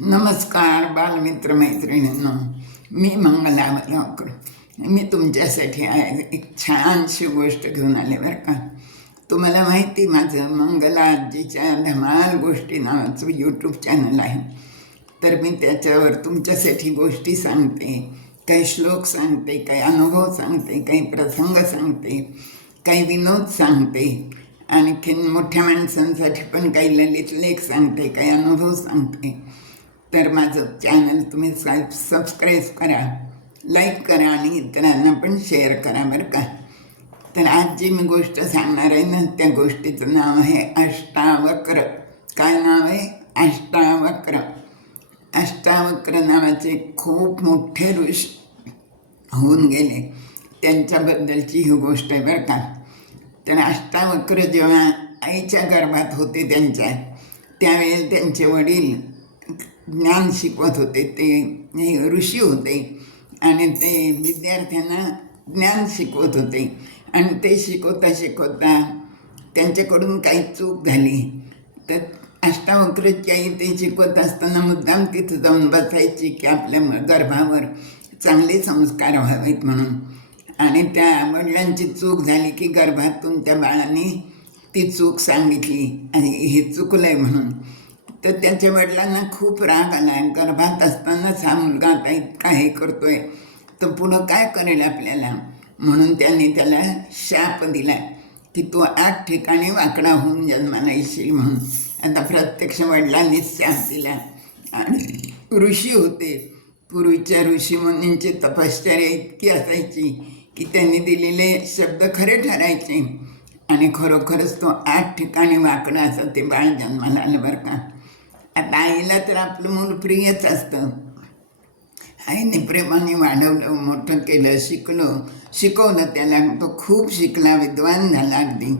नमस्कार बालमित्र मैत्रिणींनो, मी मंगला वलवकर. मी तुमच्यासाठी एक छानशी गोष्ट घेऊन आले बरं का. तुम्हाला माहिती माझं मंगला आजीच्या धमाल गोष्टी नावाचं यूट्यूब चॅनल आहे. तर मी त्याच्यावर तुमच्यासाठी गोष्टी सांगते, काही श्लोक सांगते, काही अनुभव सांगते, काही प्रसंग सांगते, काही विनोद सांगते, आणखीन मोठ्या माणसांसाठी पण काही ललित लेख सांगते, काही अनुभव सांगते. तर माझं चॅनल तुम्ही सबस्क्राईब करा, लाईक करा आणि इतरांना पण शेअर करा बरं का. तर आज जी मी गोष्ट सांगणार आहे ना, त्या गोष्टीचं नाव आहे अष्टावक्र. काय नाव आहे? अष्टावक्र. अष्टावक्र नावाचे खूप मोठे ऋषी होऊन गेले, त्यांच्याबद्दलची ही गोष्ट आहे बरं का. तर अष्टावक्र जेव्हा आईच्या गर्भात होते त्यावेळेस त्यांचे वडील ज्ञान शिकवत होते. ते ऋषी होते आणि ते विद्यार्थ्यांना ज्ञान शिकवत होते. आणि ते शिकवता त्यांच्याकडून काही चूक झाली तर अष्टावक्रची आई ते शिकवत असताना मुद्दाम तिथं जाऊन बसायची की आपल्या गर्भावर चांगले संस्कार व्हावेत म्हणून. आणि त्या वडिलांची चूक झाली की गर्भातून त्या बाळाने ती चूक सांगितली आणि हे चुकलं आहे म्हणून. तर त्यांच्या वडिलांना खूप राग आला. गर्भात असतानाच हा मुलगा आता इतका हे करतोय तर पुढं काय करेल आपल्याला, म्हणून त्यांनी त्याला शाप दिला की तू 8 ठिकाणी वाकडा होऊन जन्माला येशील म्हणून. आता प्रत्यक्ष वडिलांनीच शाप दिला. आणि ऋषी होते, पूर्वीच्या ऋषीमुनींची तपश्चर्या इतकी असायची की त्यांनी दिलेले शब्द खरे ठरायचे आणि खरोखरच तो 8 ठिकाणी वाकडा असं ते बाळ जन्माला आलं बरं का. आता आईला तर आपलं मूल प्रियच असतं. आईने प्रेमाने वाढवलं, मोठं केलं, शिकवलं त्याला. तो खूप शिकला, विद्वान झाला अगदी.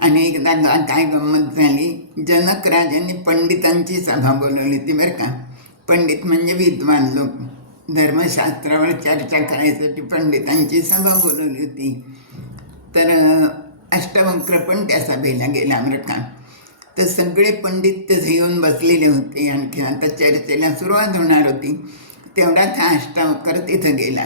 आणि एकदा काय गंमत झाली, जनक राजांनी पंडितांची सभा बोलवली होती बरं का. पंडित म्हणजे विद्वान लोक. धर्मशास्त्रावर चर्चा करायसाठी पंडितांची सभा बोलवली होती. तर अष्टावक्र पण त्या सभेला गेला बरं का. तर सगळे पंडित तिथे येऊन बसलेले होते. आणखी आता चर्चेला सुरुवात होणार होती. तेवढाच हा अष्टावक्र तिथं गेला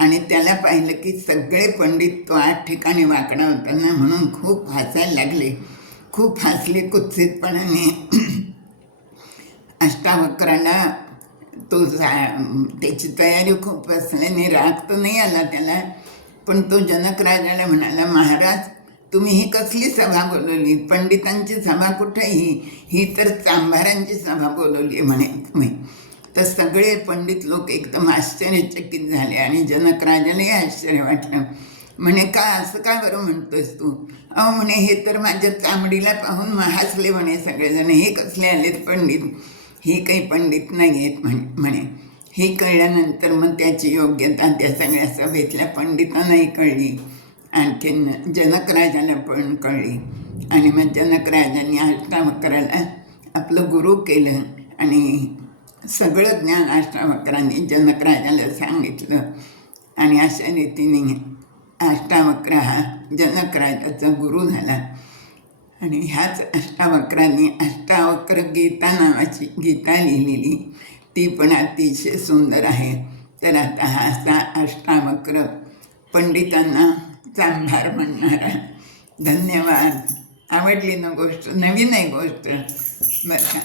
आणि त्याला पाहिलं की सगळे पंडित तो 8 ठिकाणी वाकडा होता ना म्हणून खूप हसायला लागले. खूप हसले कुत्सितपणाने. अष्टावक्राला तो त्याची तयारी खूप असल्याने राग तर नाही आला त्याला. पण तो जनक राजाला म्हणाला, महाराज तुम्ही ही कसली सभा बोलवली? पंडितांची सभा कुठे? ही तर चांभारांची सभा बोलवली म्हणे तुम्ही. तर सगळे पंडित लोक एकदम आश्चर्यचकित झाले आणि जनक राजालाही आश्चर्य वाटलं. म्हणे का असं का बरं म्हणतोस तू? अहो म्हणे हे तर माझ्या चामडीला पाहून हसले म्हणे सगळेजण. हे कसले आलेत पंडित? हे काही पंडित नाही आहेत म्हणे. हे कळल्यानंतर मग त्याची योग्यता त्या सगळ्या सभेतल्या पंडितांनाही कळली, आणखीन जनकराजाला पण कळली. आणि मग जनकराजांनी अष्टावक्राला आपलं गुरु केलं आणि सगळं ज्ञान अष्टावक्रांनी जनकराजाला सांगितलं. आणि अशा रीतीने अष्टावक्र हा जनकराजाचा गुरु झाला. आणि ह्याच अष्टावक्रांनी अष्टावक्र गीता नावाची गीता लिहिलेली, ती पण अतिशय सुंदर आहे. तर आता हा असा अष्टावक्र पंडितांना चांभार म्हणणारा. धन्यवाद. आवडली ना गोष्ट? नवीन आहे गोष्ट बरं का.